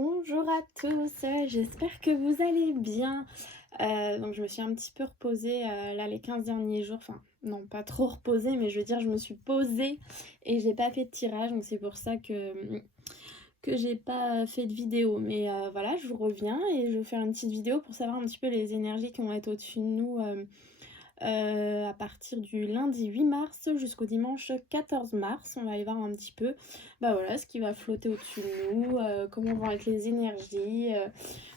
Bonjour à tous, j'espère que vous allez bien. Donc je me suis un petit peu reposée là les 15 derniers jours, enfin non pas trop reposée, mais je veux dire je me suis posée et j'ai pas fait de tirage, donc c'est pour ça que j'ai pas fait de vidéo. Mais voilà, je vous reviens et je vais vous faire une petite vidéo pour savoir un petit peu les énergies qui vont être au-dessus de nous à partir du lundi 8 mars jusqu'au dimanche 14 mars. On va aller voir un petit peu bah voilà, ce qui va flotter au-dessus de nous, comment vont être les énergies,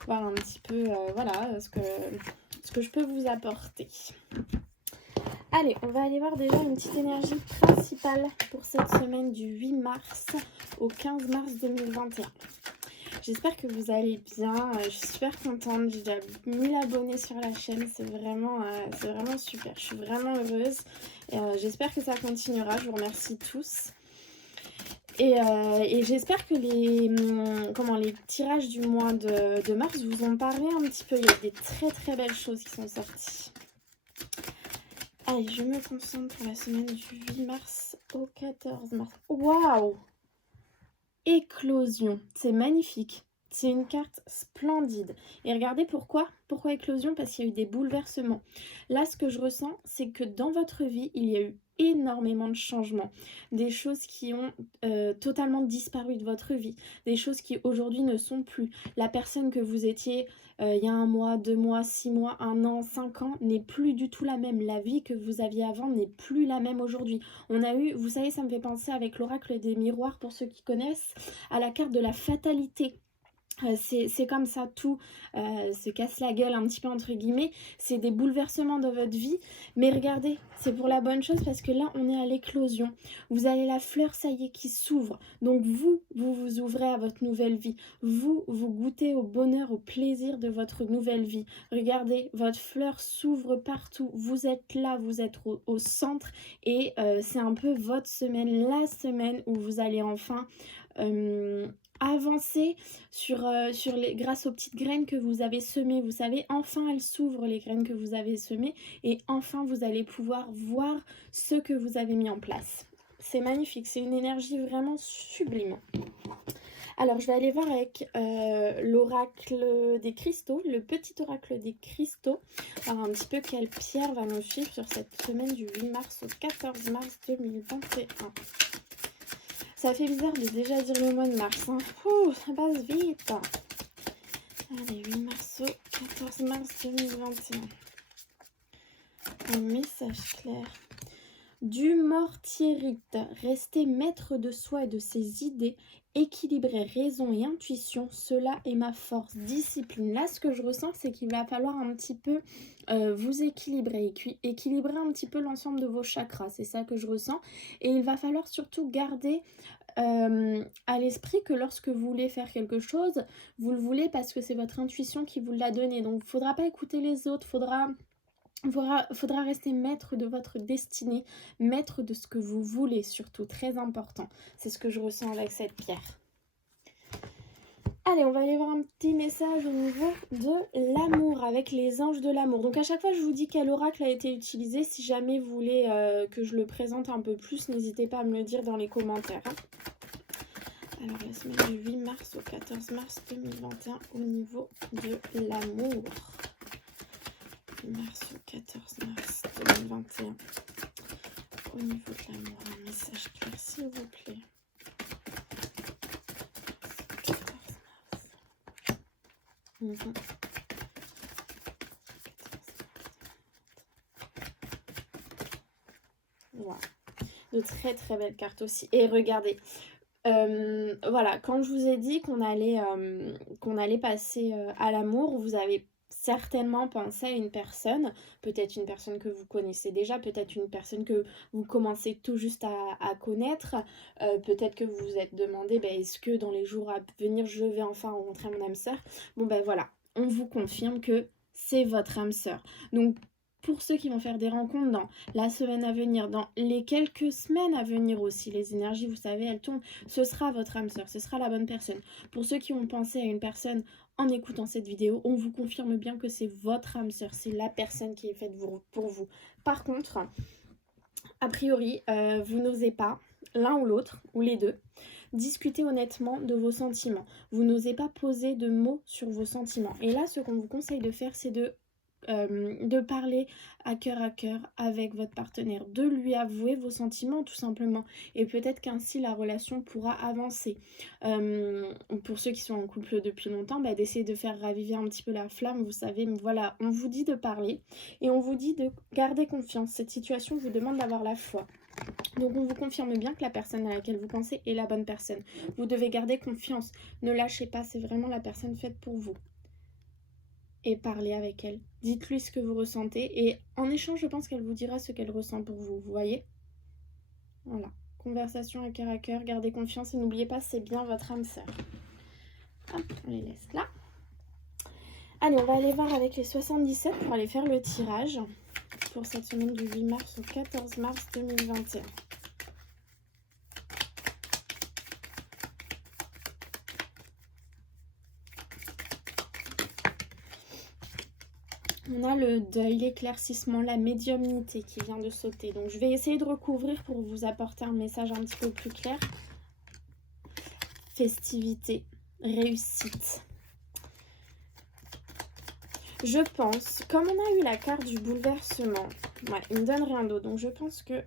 voir un petit peu voilà, ce que je peux vous apporter. Allez, on va aller voir déjà une petite énergie principale pour cette semaine du 8 mars au 15 mars 2021. J'espère que vous allez bien, je suis super contente, j'ai déjà 1000 abonnés sur la chaîne, c'est vraiment super, je suis vraiment heureuse et j'espère que ça continuera, je vous remercie tous. Et j'espère que les tirages du mois de mars vous ont parlé un petit peu, il y a des très belles choses qui sont sorties. Allez, je me concentre pour la semaine du 8 mars au 14 mars. Waouh! Éclosion, c'est magnifique. C'est une carte splendide. Et regardez pourquoi. Pourquoi éclosion? Parce qu'il y a eu des bouleversements. Là, ce que je ressens, c'est que dans votre vie, il y a eu énormément de changements. Des choses qui ont totalement disparu de votre vie. Des choses qui aujourd'hui ne sont plus. La personne que vous étiez il y a 1 mois, 2 mois, 6 mois, 1 an, 5 ans n'est plus du tout la même. La vie que vous aviez avant n'est plus la même aujourd'hui. On a eu, vous savez, ça me fait penser avec l'oracle des miroirs, pour ceux qui connaissent, à la carte de la fatalité. C'est comme ça, tout se casse la gueule un petit peu entre guillemets, c'est des bouleversements dans votre vie, mais regardez, c'est pour la bonne chose parce que là on est à l'éclosion, vous avez la fleur, ça y est, qui s'ouvre, donc vous vous ouvrez à votre nouvelle vie, vous goûtez au bonheur, au plaisir de votre nouvelle vie. Regardez, votre fleur s'ouvre partout, vous êtes là, vous êtes au centre et c'est un peu votre semaine, la semaine où vous allez enfin avancer grâce aux petites graines que vous avez semées. Vous savez, enfin elles s'ouvrent, les graines que vous avez semées, et enfin vous allez pouvoir voir ce que vous avez mis en place. C'est magnifique, c'est une énergie vraiment sublime. Alors je vais aller voir avec l'oracle des cristaux, le petit oracle des cristaux, voir un petit peu quelle pierre va nous suivre sur cette semaine du 8 mars au 14 mars 2021. Ça fait bizarre de déjà dire le mois de mars, hein. Ouh, ça passe vite. Allez, 8 mars au 14 mars 2021. Un message clair. Du mortierite, rester maître de soi et de ses idées, équilibrer raison et intuition, cela est ma force, discipline. Là, ce que je ressens, c'est qu'il va falloir un petit peu vous équilibrer, équilibrer un petit peu l'ensemble de vos chakras, c'est ça que je ressens. Et il va falloir surtout garder à l'esprit que lorsque vous voulez faire quelque chose, vous le voulez parce que c'est votre intuition qui vous l'a donné. Donc, il ne faudra pas écouter les autres, faudra rester maître de votre destinée, maître de ce que vous voulez, surtout, très important. C'est ce que je ressens avec cette pierre. Allez, on va aller voir un petit message au niveau de l'amour, avec les anges de l'amour. Donc à chaque fois, je vous dis quel oracle a été utilisé. Si jamais vous voulez que je le présente un peu plus, n'hésitez pas à me le dire dans les commentaires, hein. Alors, la semaine du 8 mars au 14 mars 2021 au niveau de l'amour. 8 mars au 14 mars 2021 au niveau de l'amour. Un message clair, s'il vous plaît. 14 mars. Wow. De très belles cartes aussi. Et regardez. Voilà, quand je vous ai dit qu'on allait passer à l'amour, vous avez certainement pensé à une personne, peut-être une personne que vous connaissez déjà, peut-être une personne que vous commencez tout juste à connaître, peut-être que vous vous êtes demandé, est-ce que dans les jours à venir, je vais enfin rencontrer mon âme sœur? Bon voilà, on vous confirme que c'est votre âme sœur. Donc, pour ceux qui vont faire des rencontres dans la semaine à venir, dans les quelques semaines à venir aussi, les énergies, vous savez, elles tournent, ce sera votre âme sœur, ce sera la bonne personne. Pour ceux qui ont pensé à une personne en écoutant cette vidéo, on vous confirme bien que c'est votre âme sœur, c'est la personne qui est faite pour vous. Par contre, a priori, vous n'osez pas, l'un ou l'autre, ou les deux, discutez honnêtement de vos sentiments. Vous n'osez pas poser de mots sur vos sentiments. Et là, ce qu'on vous conseille de faire, c'est de parler à cœur avec votre partenaire, de lui avouer vos sentiments tout simplement, et peut-être qu'ainsi la relation pourra avancer. Pour ceux qui sont en couple depuis longtemps, d'essayer de faire raviver un petit peu la flamme, vous savez, voilà, on vous dit de parler et on vous dit de garder confiance. Cette situation vous demande d'avoir la foi. Donc on vous confirme bien que la personne à laquelle vous pensez est la bonne personne. Vous devez garder confiance, ne lâchez pas, c'est vraiment la personne faite pour vous. Et parlez avec elle. Dites-lui ce que vous ressentez et en échange, je pense qu'elle vous dira ce qu'elle ressent pour vous, vous voyez? Voilà. Conversation à cœur, gardez confiance et n'oubliez pas, c'est bien votre âme sœur. Hop, on les laisse là. Allez, on va aller voir avec les 77 pour aller faire le tirage pour cette semaine du 8 mars au 14 mars 2021. On a le deuil, l'éclaircissement, la médiumnité qui vient de sauter. Donc je vais essayer de recouvrir pour vous apporter un message un petit peu plus clair. Festivité, réussite. Je pense, comme on a eu la carte du bouleversement, ouais, il ne me donne rien d'autre, donc je pense que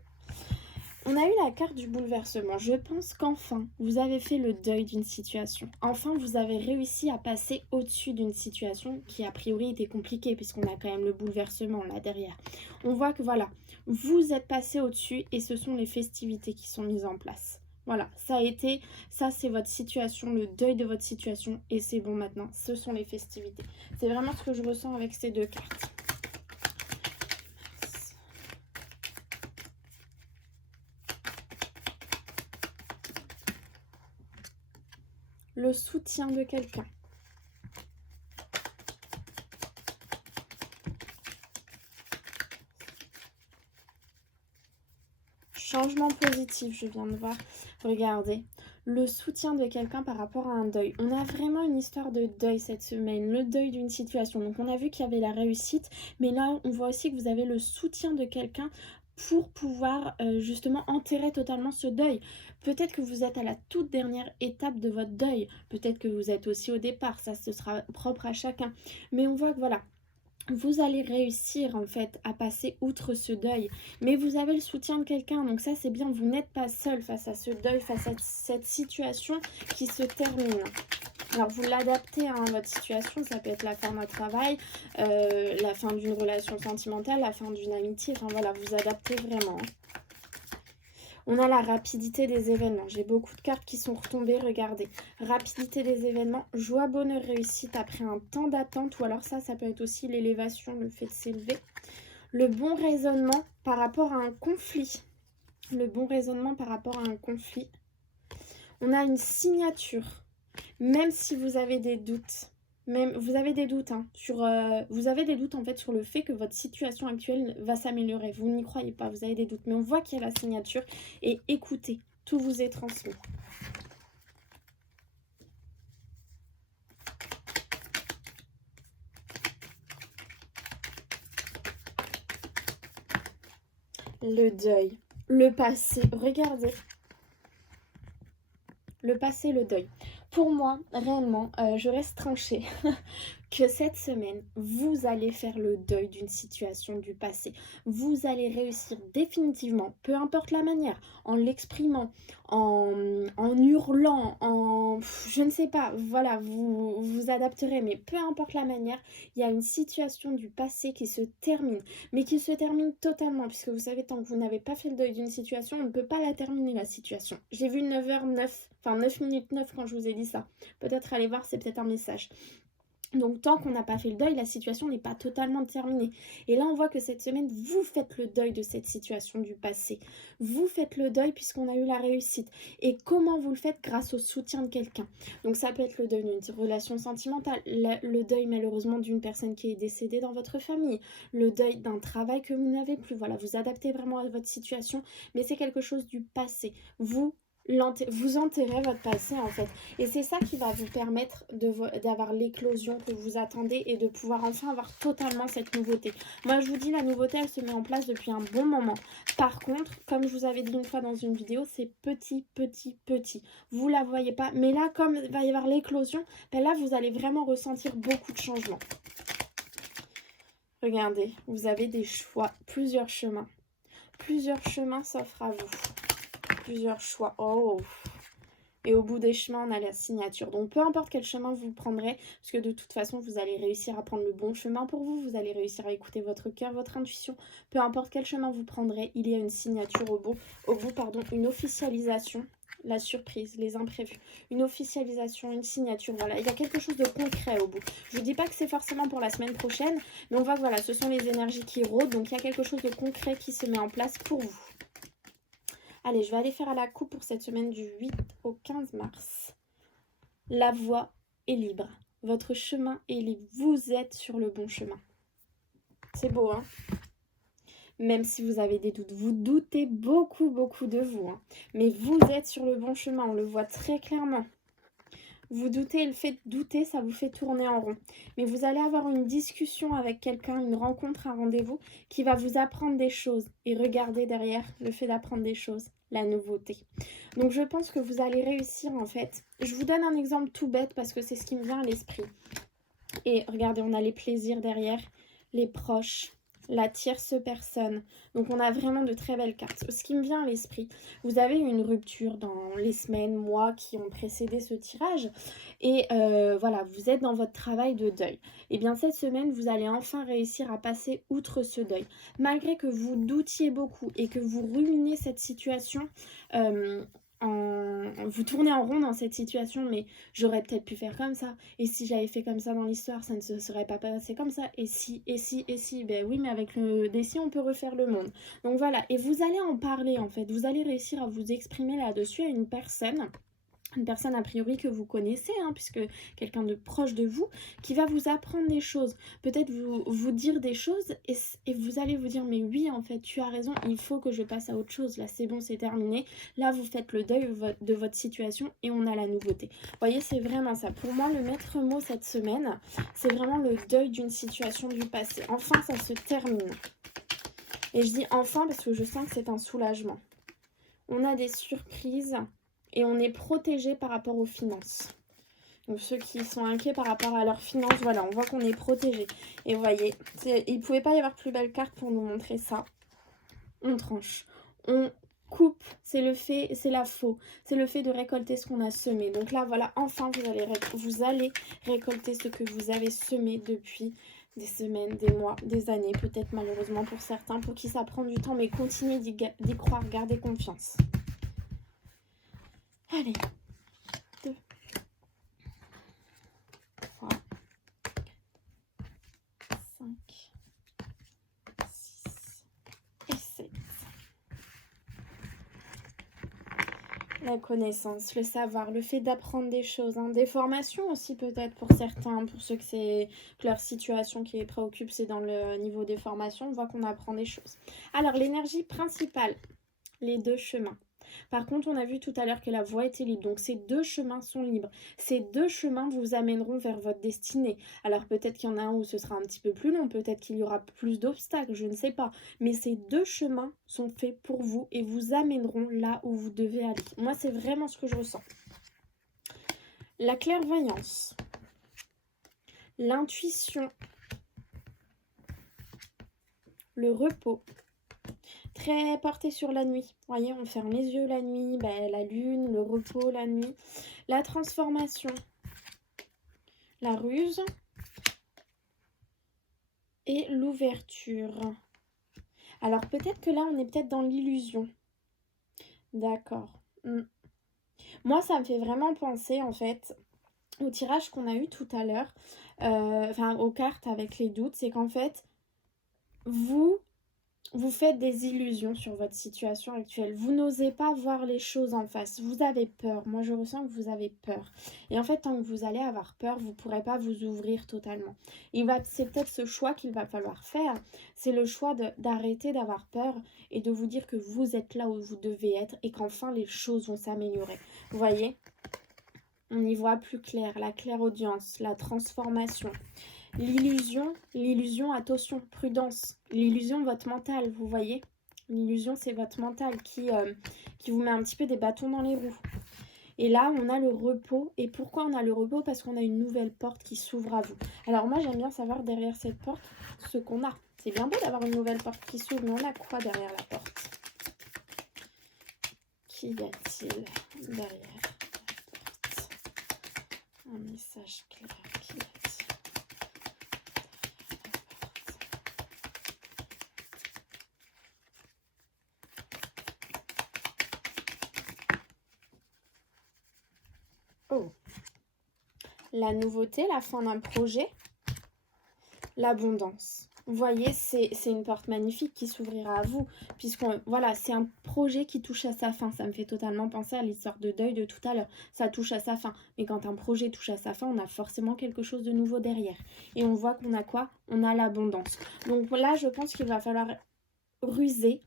on a eu la carte du bouleversement. Je pense qu'enfin, vous avez fait le deuil d'une situation. Enfin, vous avez réussi à passer au-dessus d'une situation qui, a priori, était compliquée, puisqu'on a quand même le bouleversement là derrière. On voit que, voilà, vous êtes passé au-dessus et ce sont les festivités qui sont mises en place. Voilà, ça c'est votre situation, le deuil de votre situation, et c'est bon maintenant, ce sont les festivités. C'est vraiment ce que je ressens avec ces deux cartes. Le soutien de quelqu'un. Changement positif, je viens de voir. Regardez, le soutien de quelqu'un par rapport à un deuil. On a vraiment une histoire de deuil cette semaine, le deuil d'une situation. Donc on a vu qu'il y avait la réussite, mais là on voit aussi que vous avez le soutien de quelqu'un pour pouvoir justement enterrer totalement ce deuil. Peut-être que vous êtes à la toute dernière étape de votre deuil. Peut-être que vous êtes aussi au départ, ça ce sera propre à chacun. Mais on voit que voilà, vous allez réussir en fait à passer outre ce deuil, mais vous avez le soutien de quelqu'un, donc ça c'est bien, vous n'êtes pas seul face à ce deuil, face à cette situation qui se termine. Alors vous l'adaptez à votre situation, ça peut être la fin d'un travail, la fin d'une relation sentimentale, la fin d'une amitié, enfin voilà, vous adaptez vraiment. On a la rapidité des événements. J'ai beaucoup de cartes qui sont retombées, regardez. Rapidité des événements, joie, bonheur, réussite après un temps d'attente. Ou alors ça peut être aussi l'élévation, le fait de s'élever. Le bon raisonnement par rapport à un conflit. Le bon raisonnement par rapport à un conflit. On a une signature. Même si vous avez des doutes. Vous avez des doutes vous avez des doutes en fait sur le fait que votre situation actuelle va s'améliorer. Vous n'y croyez pas, vous avez des doutes. Mais on voit qu'il y a la signature et écoutez, tout vous est transmis. Le deuil, le passé, regardez. Le passé, le deuil. Pour moi, réellement, je reste tranchée que cette semaine, vous allez faire le deuil d'une situation du passé. Vous allez réussir définitivement, peu importe la manière, en l'exprimant, en hurlant, je ne sais pas, voilà, vous vous adapterez, mais peu importe la manière, il y a une situation du passé qui se termine, mais qui se termine totalement, puisque vous savez, tant que vous n'avez pas fait le deuil d'une situation, on ne peut pas la terminer, la situation. J'ai vu 9h09, enfin 9 minutes 9 quand je vous ai dit ça. Peut-être aller voir, c'est peut-être un message. Donc tant qu'on n'a pas fait le deuil, la situation n'est pas totalement terminée. Et là, on voit que cette semaine, vous faites le deuil de cette situation du passé. Vous faites le deuil puisqu'on a eu la réussite. Et comment vous le faites? Grâce au soutien de quelqu'un. Donc ça peut être le deuil d'une relation sentimentale, le deuil malheureusement d'une personne qui est décédée dans votre famille, le deuil d'un travail que vous n'avez plus. Voilà, vous adaptez vraiment à votre situation, mais c'est quelque chose du passé. Vous vous enterrez votre passé en fait. Et c'est ça qui va vous permettre d'avoir l'éclosion que vous attendez et de pouvoir enfin avoir totalement cette nouveauté. Moi je vous dis, la nouveauté elle se met en place depuis un bon moment. Par contre, comme je vous avais dit une fois dans une vidéo, c'est petit, petit, petit. Vous la voyez pas, mais là comme il va y avoir l'éclosion, ben là vous allez vraiment ressentir beaucoup de changements. Regardez, vous avez des choix, plusieurs chemins. Plusieurs chemins s'offrent à vous. Plusieurs choix. Oh! Et au bout des chemins, on a la signature. Donc, peu importe quel chemin vous prendrez, parce que de toute façon, vous allez réussir à prendre le bon chemin pour vous. Vous allez réussir à écouter votre cœur, votre intuition. Peu importe quel chemin vous prendrez, il y a une signature au bout, une officialisation. La surprise, les imprévus, une officialisation, une signature, voilà, il y a quelque chose de concret au bout. Je ne vous dis pas que c'est forcément pour la semaine prochaine, mais on voit que voilà, ce sont les énergies qui rôdent, donc il y a quelque chose de concret qui se met en place pour vous. Allez, je vais aller faire à la coupe pour cette semaine du 8 au 15 mars. La voie est libre. Votre chemin est libre. Vous êtes sur le bon chemin. C'est beau, hein? Même si vous avez des doutes, vous doutez beaucoup, beaucoup de vous. Hein. Mais vous êtes sur le bon chemin, on le voit très clairement. Vous doutez, et le fait de douter, ça vous fait tourner en rond. Mais vous allez avoir une discussion avec quelqu'un, une rencontre, un rendez-vous, qui va vous apprendre des choses. Et regardez derrière le fait d'apprendre des choses, la nouveauté. Donc je pense que vous allez réussir en fait. Je vous donne un exemple tout bête parce que c'est ce qui me vient à l'esprit. Et regardez, on a les plaisirs derrière, les proches, la tierce personne. Donc on a vraiment de très belles cartes. Ce qui me vient à l'esprit, vous avez eu une rupture dans les semaines, mois qui ont précédé ce tirage. Et voilà, vous êtes dans votre travail de deuil. Et bien cette semaine, vous allez enfin réussir à passer outre ce deuil. Malgré que vous doutiez beaucoup et que vous ruminez cette situation, vous tournez en rond dans cette situation, mais j'aurais peut-être pu faire comme ça. Et si j'avais fait comme ça dans l'histoire, ça ne se serait pas passé comme ça. Et si, et si, et si. Ben oui, mais avec le des si, on peut refaire le monde. Donc voilà. Et vous allez en parler, en fait. Vous allez réussir à vous exprimer là-dessus à une personne a priori que vous connaissez, hein, puisque quelqu'un de proche de vous, qui va vous apprendre des choses, peut-être vous dire des choses, et vous allez vous dire, mais oui, en fait, tu as raison, il faut que je passe à autre chose, là, c'est bon, c'est terminé, là, vous faites le deuil de votre situation, et on a la nouveauté. Vous voyez, c'est vraiment ça. Pour moi, le maître mot cette semaine, c'est vraiment le deuil d'une situation du passé. Enfin, ça se termine. Et je dis enfin parce que je sens que c'est un soulagement. On a des surprises, et on est protégé par rapport aux finances. Donc ceux qui sont inquiets par rapport à leurs finances, voilà, on voit qu'on est protégé. Et vous voyez, il ne pouvait pas y avoir plus belle carte pour nous montrer ça. On tranche, on coupe, c'est la faux, c'est le fait de récolter ce qu'on a semé. Donc là, voilà, enfin, vous allez récolter ce que vous avez semé depuis des semaines, des mois, des années, peut-être malheureusement pour certains, pour qui ça prend du temps, mais continuez d'y croire, gardez confiance. Allez, 2, 3, 5, 6 et 7. La connaissance, le savoir, le fait d'apprendre des choses, hein, des formations aussi peut-être pour certains, pour ceux que leur situation qui les préoccupe, c'est dans le niveau des formations, on voit qu'on apprend des choses. Alors l'énergie principale, les 2 chemins. Par contre, on a vu tout à l'heure que la voie était libre. Donc, ces 2 chemins sont libres. Ces 2 chemins vous amèneront vers votre destinée. Alors, peut-être qu'il y en a un où ce sera un petit peu plus long. Peut-être qu'il y aura plus d'obstacles. Je ne sais pas. Mais ces 2 chemins sont faits pour vous et vous amèneront là où vous devez aller. Moi, c'est vraiment ce que je ressens. La clairvoyance. L'intuition. Le repos. Très porté sur la nuit. Vous voyez, on ferme les yeux la nuit, la lune, le repos la nuit. La transformation, la ruse et l'ouverture. Alors peut-être que là, on est peut-être dans l'illusion. D'accord. Moi, ça me fait vraiment penser en fait au tirage qu'on a eu tout à l'heure, aux cartes avec les doutes. C'est qu'en fait, vous Vous faites des illusions sur votre situation actuelle. Vous n'osez pas voir les choses en face. Vous avez peur. Moi, je ressens que vous avez peur. Et en fait, tant que vous allez avoir peur, vous ne pourrez pas vous ouvrir totalement. C'est peut-être ce choix qu'il va falloir faire. C'est le choix d'arrêter d'avoir peur et de vous dire que vous êtes là où vous devez être et qu'enfin, les choses vont s'améliorer. Vous voyez ? On y voit plus clair. La clairaudience, la transformation. L'illusion, attention, prudence. L'illusion, votre mental, vous voyez. L'illusion, c'est votre mental qui vous met un petit peu des bâtons dans les roues. Et là, on a le repos. Et pourquoi on a le repos? Parce qu'on a une nouvelle porte qui s'ouvre à vous. Alors moi, j'aime bien savoir derrière cette porte ce qu'on a. C'est bien beau d'avoir une nouvelle porte qui s'ouvre, mais on a quoi derrière la porte? Qu'y a-t-il derrière la porte? Un message clair. Qu'y a-t-il? Oh. La nouveauté, la fin d'un projet, l'abondance. Vous voyez, c'est une porte magnifique qui s'ouvrira à vous, puisqu'on voilà, c'est un projet qui touche à sa fin. Ça me fait totalement penser à l'histoire de deuil de tout à l'heure. Ça touche à sa fin. Mais quand un projet touche à sa fin, on a forcément quelque chose de nouveau derrière. Et on voit qu'on a quoi? On a l'abondance. Donc là, je pense qu'il va falloir ruser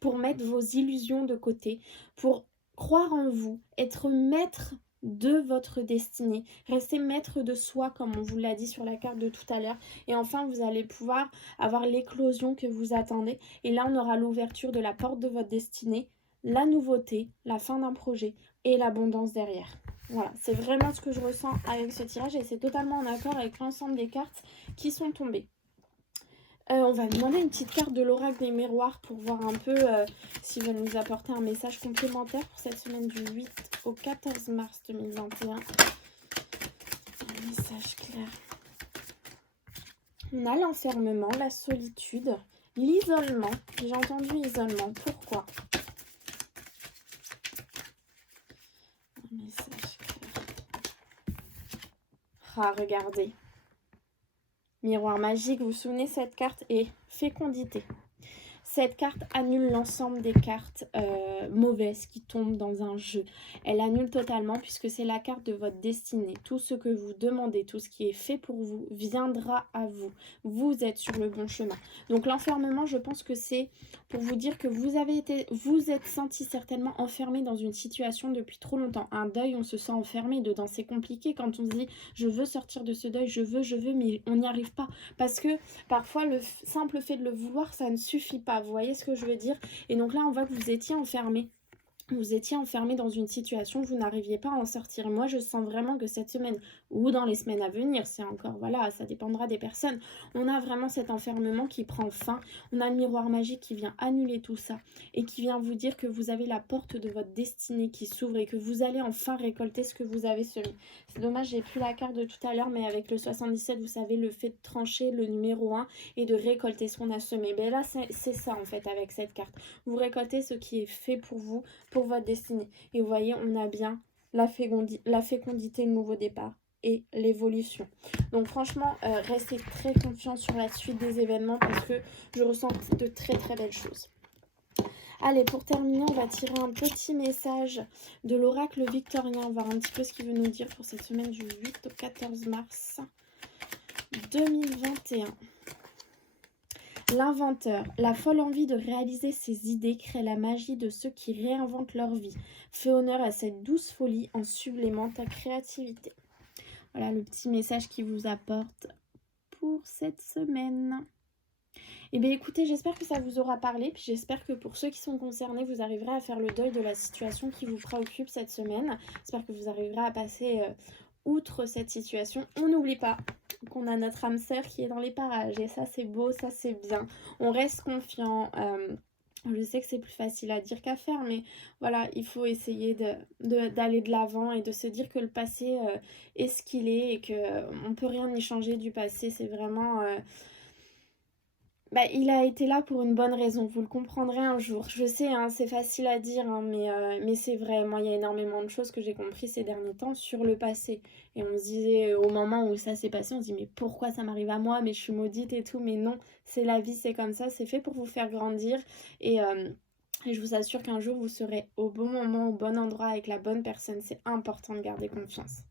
pour mettre vos illusions de côté, pour croire en vous, être maître de votre destinée, rester maître de soi comme on vous l'a dit sur la carte de tout à l'heure, et enfin vous allez pouvoir avoir l'éclosion que vous attendez, et là on aura l'ouverture de la porte de votre destinée, la nouveauté, la fin d'un projet et l'abondance derrière. Voilà, c'est vraiment ce que je ressens avec ce tirage et c'est totalement en accord avec l'ensemble des cartes qui sont tombées. On va demander une petite carte de l'oracle des miroirs pour voir un peu s'il va nous apporter un message complémentaire pour cette semaine du 8 au 14 mars 2021. Un message clair. On a l'enfermement, la solitude, l'isolement. J'ai entendu isolement. Pourquoi? Un message clair. Ah, regardez. Miroir magique, vous vous souvenez, cette carte est fécondité. Cette carte annule l'ensemble des cartes mauvaises qui tombent dans un jeu. Elle annule totalement puisque c'est la carte de votre destinée. Tout ce que vous demandez, tout ce qui est fait pour vous, viendra à vous. Vous êtes sur le bon chemin. Donc l'enfermement, je pense que c'est pour vous dire que vous êtes senti certainement enfermé dans une situation depuis trop longtemps. Un deuil, on se sent enfermé dedans. C'est compliqué quand on se dit je veux sortir de ce deuil, je veux, mais on n'y arrive pas. Parce que parfois le simple fait de le vouloir, ça ne suffit pas. Vous voyez ce que je veux dire? Et donc là, on voit que vous étiez enfermé. Vous étiez enfermé dans une situation, vous n'arriviez pas à en sortir. Moi, je sens vraiment que cette semaine ou dans les semaines à venir, c'est encore, voilà, ça dépendra des personnes. On a vraiment cet enfermement qui prend fin. On a le miroir magique qui vient annuler tout ça et qui vient vous dire que vous avez la porte de votre destinée qui s'ouvre et que vous allez enfin récolter ce que vous avez semé. C'est dommage, j'ai plus la carte de tout à l'heure, mais avec le 77, vous savez, le fait de trancher le numéro 1 et de récolter ce qu'on a semé. Ben là, c'est ça en fait avec cette carte. Vous récoltez ce qui est fait pour vous, pour votre destinée. Et vous voyez, on a bien la fécondité, le nouveau départ et l'évolution. Donc franchement, restez très confiants sur la suite des événements parce que je ressens de très très belles choses. Allez, pour terminer, on va tirer un petit message de l'oracle victorien, voir un petit peu ce qu'il veut nous dire pour cette semaine du 8 au 14 mars 2021. L'inventeur, la folle envie de réaliser ses idées crée la magie de ceux qui réinventent leur vie. Fais honneur à cette douce folie en sublimant ta créativité. Voilà le petit message qui vous apporte pour cette semaine. Eh bien écoutez, j'espère que ça vous aura parlé, puis j'espère que pour ceux qui sont concernés, vous arriverez à faire le deuil de la situation qui vous préoccupe cette semaine. J'espère que vous arriverez à passer outre cette situation. On n'oublie pas qu'on a notre âme sœur qui est dans les parages, et ça c'est beau, ça c'est bien. On reste confiant. Je sais que c'est plus facile à dire qu'à faire, mais voilà, il faut essayer d'aller de l'avant et de se dire que le passé est ce qu'il est et qu'on ne peut rien y changer du passé. C'est vraiment... Bah, il a été là pour une bonne raison, vous le comprendrez un jour. Je sais, hein, c'est facile à dire, hein, mais c'est vrai. Moi, il y a énormément de choses que j'ai compris ces derniers temps sur le passé. Et on se disait, au moment où ça s'est passé, on se dit: «Mais pourquoi ça m'arrive à moi? Mais je suis maudite et tout». Mais non, c'est la vie, c'est comme ça, c'est fait pour vous faire grandir et je vous assure qu'un jour, vous serez au bon moment, au bon endroit, avec la bonne personne. C'est important de garder confiance.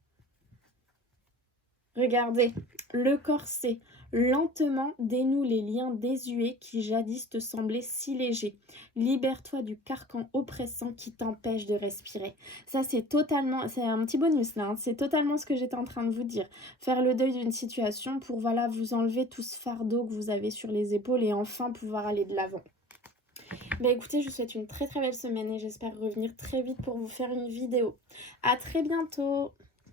Regardez, le corset lentement dénoue les liens désuets qui jadis te semblaient si légers. Libère-toi du carcan oppressant qui t'empêche de respirer. Ça, c'est totalement, c'est un petit bonus là, hein, c'est totalement ce que j'étais en train de vous dire. Faire le deuil d'une situation pour, voilà, vous enlever tout ce fardeau que vous avez sur les épaules et enfin pouvoir aller de l'avant. Bah écoutez, je vous souhaite une très très belle semaine et j'espère revenir très vite pour vous faire une vidéo. À très bientôt!